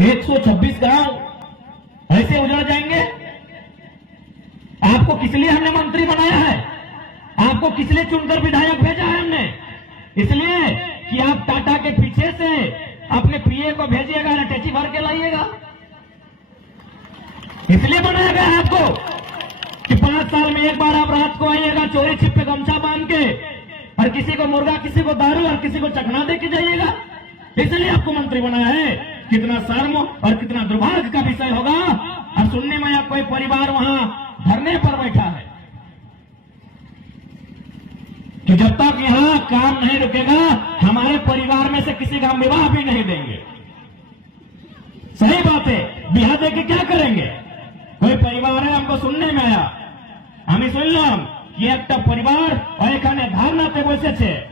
126 गांव ऐसे उजड़ जाएंगे? आपको किस लिए हमने मंत्री बनाया है? आपको किस लिए चुनकर विधायक भेजा है हमने? इसलिए कि आप टाटा के पीछे से अपने पीए को भेजिएगा, अटैची भर के लाइएगा। इसलिए बनाया गया है आपको कि 5 साल में एक बार आप रात को आइएगा चोरी छिप पे गमछा बांध के, और किसी को मुर्गा, किसी को दारू और किसी को चखना दे के जाइएगा। इसलिए आपको मंत्री बनाया है। कितना शर्म और कितना दुर्भाग्य का विषय होगा। अब सुनने में या कोई परिवार वहां धरने पर बैठा है कि जब तक यहां काम नहीं रुकेगा हमारे परिवार में से किसी का विवाह भी नहीं देंगे। सही बात है, बिहार दे के क्या करेंगे? कोई परिवार है, हमको सुनने में आया, আমি শুনলাম कि एक परिवार और एक धारणाते बसेছে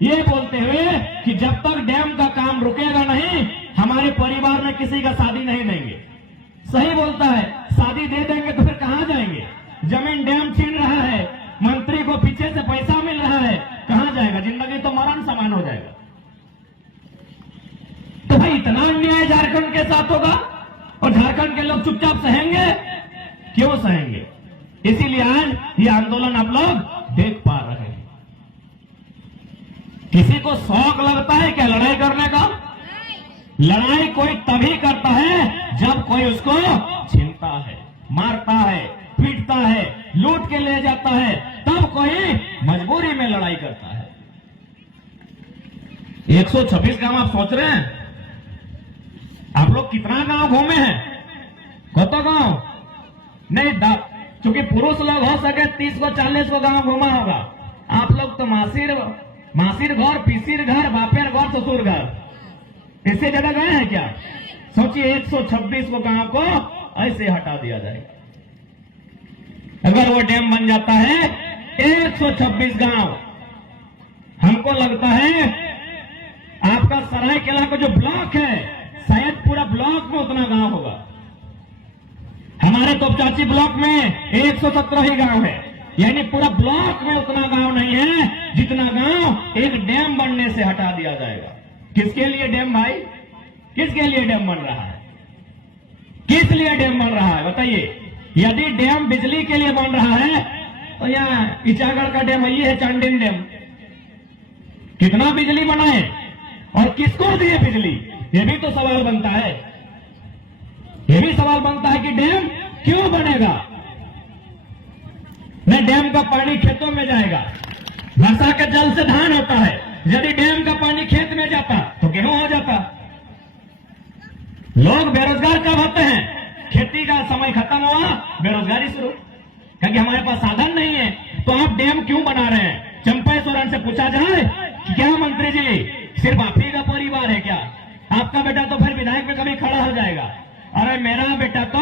ये बोलते हुए कि जब तक डैम का काम रुकेगा नहीं हमारे परिवार में किसी का शादी नहीं देंगे। सही बोलता है, शादी दे देंगे तो फिर कहां जाएंगे? जमीन डैम छीन रहा है, मंत्री को पीछे से पैसा मिल रहा है, कहां जाएगा? जिंदगी तो मरण समान हो जाएगा। तो भाई इतना अन्याय झारखंड के साथ होगा और झारखंड के लोग चुपचाप सहेंगे? क्यों सहेंगे? इसीलिए आज ये आंदोलन आप लोग देख पा रहे हैं। किसी को शौक लगता है क्या लड़ाई करने का? लड़ाई कोई तभी करता है जब कोई उसको छीनता है, मारता है, पीटता है, लूट के ले जाता है, तब कोई मजबूरी में लड़ाई करता है। 126 गांव आप सोच रहे हैं? आप लोग कितना गांव घूमे हैं? कतो गांव नहीं, क्योंकि पुरुष लोग हो सके 30 को 40 को गांव घूमा होगा। आप लोग तो मासिर घर, पीसिर घर, बापेर घर, ससुर घर, इससे ज्यादा गए हैं क्या? सोचिए 126 को गांव को ऐसे हटा दिया जाएगा। अगर वो डैम बन जाता है 126 गांव, हमको लगता है आपका सरायकेला का जो ब्लॉक है शायद पूरा ब्लॉक में उतना गांव होगा। हमारे तोपचाची ब्लॉक में 117 ही गांव है, यानी पूरा ब्लॉक में उतना गांव नहीं है जितना गांव एक डैम बनने से हटा दिया जाएगा। किसके लिए डैम भाई? किसके लिए डैम बन रहा है? किस लिए डैम बन रहा है बताइए? यदि डैम बिजली के लिए बन रहा है तो यहाँ इचागढ़ का डैम ये है, चांडिल डैम, कितना बिजली बनाए और किसको दिए बिजली? ये भी तो सवाल बनता है। ये भी सवाल बनता है कि डैम क्यों बनेगा? न डैम का पानी खेतों में जाएगा, वर्षा के जल से धान होता है। यदि डैम का पानी खेत में जाता तो गेहूं हो जाता। लोग बेरोजगार कब होते हैं? खेती का समय खत्म हुआ, बेरोजगारी शुरू, क्योंकि हमारे पास साधन नहीं है। तो आप डैम क्यों बना रहे हैं? चंपा सोरेन से पूछा जाए कि क्या मंत्री जी सिर्फ आप ही का परिवार है क्या? आपका बेटा तो फिर विधायक में कभी खड़ा हो जाएगा। अरे मेरा बेटा तो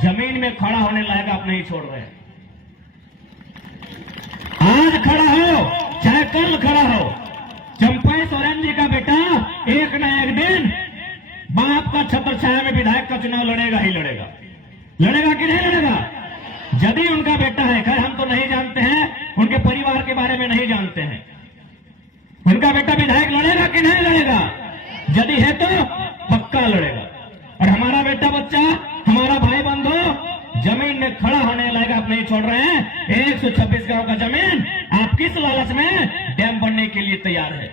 जमीन में खड़ा होने लायक आप नहीं छोड़ रहे। आज खड़ा हो चाहे कल खड़ा हो, चंपा सोरेन जी का बेटा एक न एक दिन बाप का छत्र छाया में विधायक का चुनाव लड़ेगा ही लड़ेगा। लड़ेगा कि नहीं लड़ेगा? यदि उनका बेटा है, खैर हम तो नहीं जानते हैं, उनके परिवार के बारे में नहीं जानते हैं, उनका बेटा विधायक लड़ेगा कि नहीं लड़ेगा? यदि है तो पक्का लड़ेगा। और हमारा बेटा बच्चा, हमारा भाई बंधु जमीन में खड़ा होने लायक आप नहीं छोड़ रहे हैं। 126 गांव का जमीन आप किस लालच में डैम बनने के लिए तैयार है?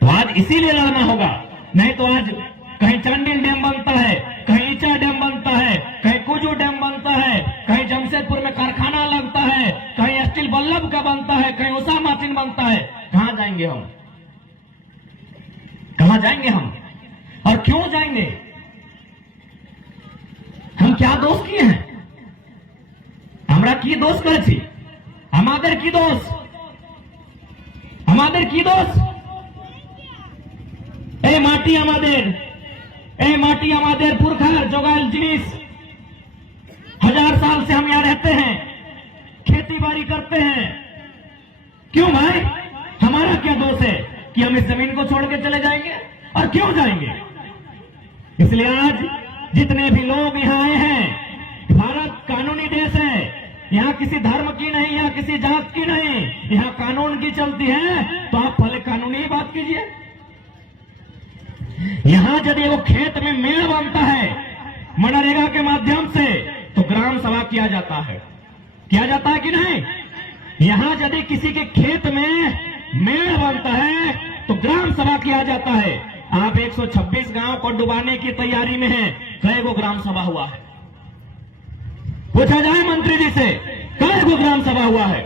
तो आज इसीलिए लड़ना होगा, नहीं तो आज कहीं चांडिल डैम बनता है, कहीं ईचा डैम बनता है, कहीं कुजू डैम बनता है, कहीं जमशेदपुर में कारखाना लगता है, कहीं स्टील बल्लभ का बनता है, कहीं उषा मशीन बनता है। कहां जाएंगे हम? कहां जाएंगे हम? और क्यों जाएंगे? हम क्या दोष किए हैं? हमरा की दोष करेছি? हमारे की दोष? हमारे की दोष? ए माटी हमारे पुरखार जोगाल जिनिस, 1000 साल से हम यहाँ रहते हैं, खेती बाड़ी करते हैं। क्यों भाई? हमारा क्या दोष है कि हम इस जमीन को छोड़ के चले जाएंगे? और क्यों जाएंगे? इसलिए आज जितने भी लोग यहाँ आए हैं, भारत कानूनी देश है, यहाँ किसी धर्म की नहीं, यहाँ किसी जात की नहीं, यहाँ कानून की चलती है। तो आप पहले कानूनी ही बात कीजिए। यहां यदि वो खेत में मेड़ बनता है मनरेगा के माध्यम से तो ग्राम सभा किया जाता है कि नहीं? यहां यदि किसी के खेत में मेड़ बनता है तो ग्राम सभा किया जाता है। आप 126 गांव को डुबाने की तैयारी में हैं, कई गो ग्राम सभा हुआ है? पूछा जाए मंत्री जी से, कई गो ग्राम सभा हुआ है?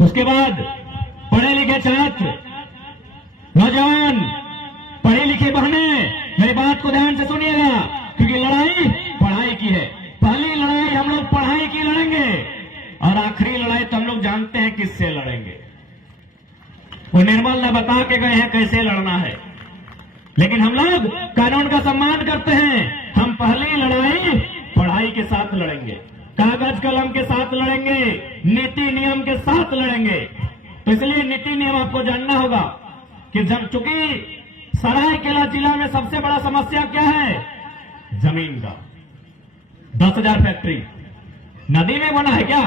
उसके बाद पढ़े लिखे छात्र, नौजवान, पढ़ी लिखी बहनें, मेरी बात को ध्यान से सुनिएगा, क्योंकि लड़ाई पढ़ाई की है। पहली लड़ाई हम लोग पढ़ाई की लड़ेंगे और आखिरी लड़ाई तो हम लोग जानते हैं किससे लड़ेंगे। वो निर्मल ने बता के गए हैं कैसे लड़ना है, लेकिन हम लोग कानून का सम्मान करते हैं। हम पहली लड़ाई पढ़ाई के साथ लड़ेंगे, कागज कलम के साथ लड़ेंगे, नीति नियम के साथ लड़ेंगे। तो इसलिए नीति नियम आपको जानना होगा कि चूंकि सरायकेला जिला में सबसे बड़ा समस्या क्या है? जमीन का। 10,000 फैक्ट्री नदी में बना है क्या?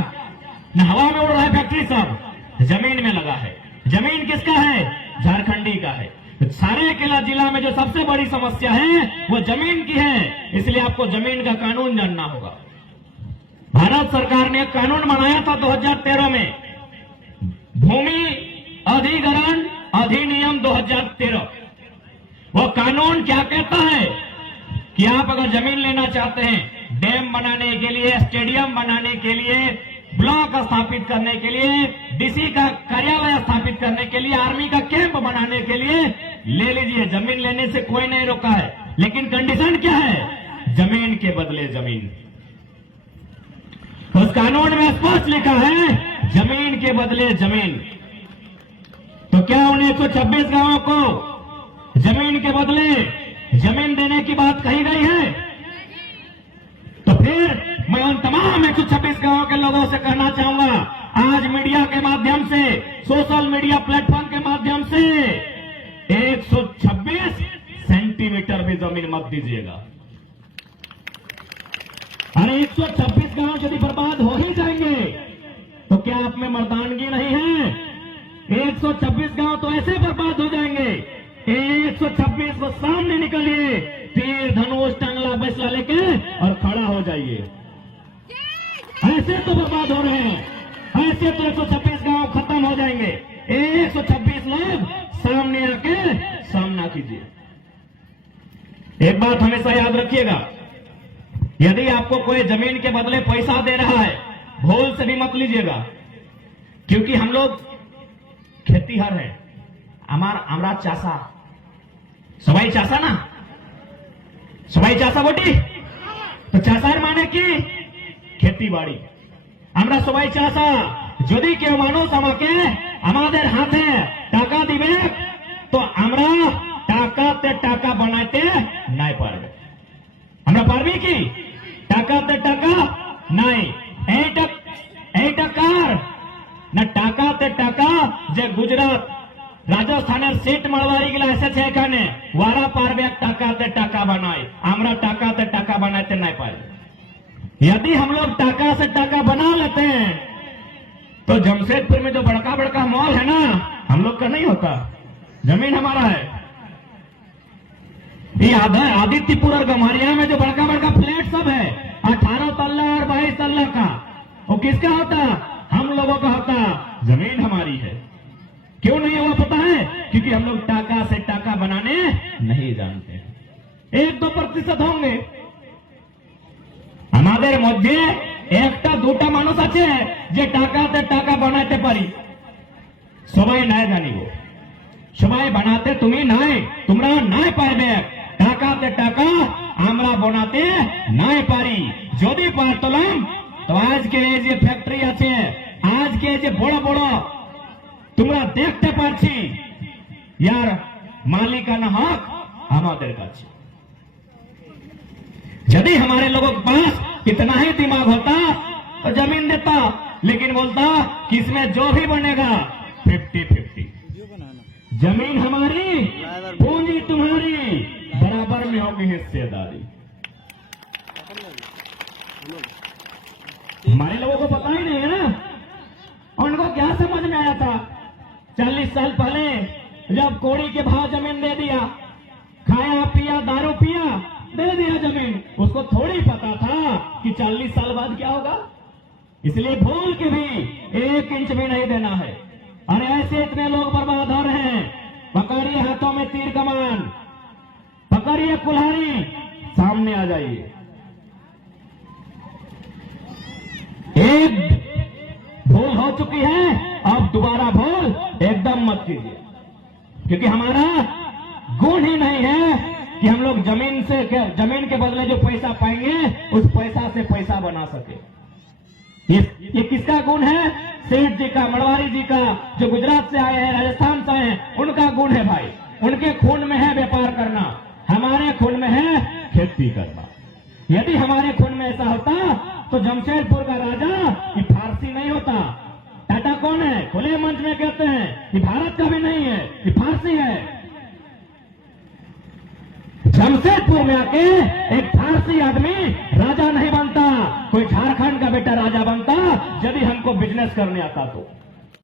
न हवा में उड़ रहा है फैक्ट्री, सब जमीन में लगा है। जमीन किसका है? झारखंडी का है। सरायकेला जिला में जो सबसे बड़ी समस्या है वो जमीन की है, इसलिए आपको जमीन का कानून जानना होगा। भारत सरकार ने एक कानून बनाया था 2013 में, भूमि अधिग्रहण अधिनियम 2013। वो कानून क्या कहता है कि आप अगर जमीन लेना चाहते हैं, डैम बनाने के लिए, स्टेडियम बनाने के लिए, ब्लॉक स्थापित करने के लिए, डीसी का कार्यालय स्थापित करने के लिए, आर्मी का कैंप बनाने के लिए ले लीजिए। जमीन लेने से कोई नहीं रोका है, लेकिन कंडीशन क्या है? जमीन के बदले जमीन। उस कानून में स्पष्ट लिखा है जमीन के बदले जमीन। तो क्या उन 126 गांवों को जमीन के बदले जमीन देने की बात कही गई है? तो फिर मैं उन तमाम 126 गांवों के लोगों से कहना चाहूंगा, आज मीडिया के माध्यम से, सोशल मीडिया प्लेटफॉर्म के माध्यम से 126 सेंटीमीटर भी जमीन मत दीजिएगा। अरे 126 गांव यदि बर्बाद हो ही जाएंगे तो क्या आप में मर्दानगी नहीं है? 126 गांव तो ऐसे बर्बाद हो जाएंगे। 126 को सामने निकलिए, तीर धनुष टांगला फैसला लेके और खड़ा हो जाइए। ऐसे तो बर्बाद हो रहे हैं, ऐसे तो 126 गांव खत्म हो जाएंगे। 126 लोग सामने आके सामना कीजिए। एक बात हमेशा याद रखिएगा, यदि आपको कोई जमीन के बदले पैसा दे रहा है, भूल से भी मत लीजिएगा, क्योंकि हम लोग खेतीहर है। हमारा चासा, सवाई चासा ना, सवाई चासा बोटी, तो चाषार माने की खेती बाड़ी। আমরা সবাই চাষা, যদি কেউ মানুষ আমাকে আমাদের হাতে টাকা দিবে তো আমরা টাকাতে টাকা বানাইতে নাই পারবে। আমরা পারবি কি? টাকাতে টাকা নাই। এই টাকার না টাকাতে টাকা যে গুজরাট রাজস্থানের সিট মারওয়ারি গুলা এসেছে এখানে, ওরা পারবে টাকাতে টাকা বানায়, আমরা টাকাতে টাকা বানাইতে নাই পারবে। यदि हम लोग टाका से टाका बना लेते हैं तो जमशेदपुर में जो बड़का बड़का मॉल है ना, हम लोग का नहीं होता, जमीन हमारा है। ये आदित्यपुर और गम्हरिया में जो बड़का बड़का फ्लैट सब है, 18 तल्ला और 22 तल्ला का, वो किसका होता? हम लोगों का होता। जमीन हमारी है। क्यों नहीं हुआ पता है? क्योंकि हम लोग टाका से टाका बनाने नहीं जानते। 1-2% होंगे আমাদের মধ্যে, একটা দুটা মানুষ আছে যে টাকাতে টাকা বানাতে পারি, সবাই নাই জানিব, সবাই বানাতে তুমি নাই, তোমরা নাই পারবে। টাকাতে টাকা আমরা বানাতে নাই পারি। যদি পারতাম তো আজকে এই যে ফ্যাক্টরি আছে, আজকে যে বড় বড় তোমরা দেখতে পাচ্ছি, ইয়ার মালিকানা হক আমাদের কাছে। यदि हमारे लोगों के पास इतना ही दिमाग होता तो जमीन देता, लेकिन बोलता कि इसमें जो भी बनेगा 50-50, जमीन हमारी, पूंजी तुम्हारी, बराबर में होगी हिस्सेदारी। हमारे लोगों को पता ही नहीं है ना, उनको क्या समझ में आया था 40 साल पहले जब कोड़ी के भाव जमीन दे दिया, दे दिया जमीन, उसको थोड़ी पता था कि 40 साल बाद क्या होगा। इसलिए भूल के भी 1 इंच भी नहीं देना है। और ऐसे इतने लोग बर्बाद हो रहे हैं। पकड़िए हाथों में तीर कमान, पकड़िए कुल्हाड़ी, सामने आ जाइए। एक भूल हो चुकी है, अब दोबारा भूल एकदम मत कीजिए, क्योंकि हमारा गुण ही नहीं है कि हम लोग जमीन के बदले जो पैसा पाएंगे उस पैसा से पैसा बना सके। ये किसका गुण है? सेठ जी का, मड़वारी जी का, जो गुजरात से आए हैं, राजस्थान से आए हैं, उनका गुण है भाई। उनके खून में है व्यापार करना, हमारे खून में है खेती करना। यदि हमारे खून में ऐसा होता तो जमशेदपुर का राजा ये फारसी नहीं होता। टाटा कौन है? खुले मंच में कहते हैं कि भारत का भी नहीं है, ये फारसी है। जमशेदपुर में आके एक फारसी आदमी राजा नहीं बनता, कोई झारखंड का बेटा राजा बनता, यदि हमको बिजनेस करने आता तो।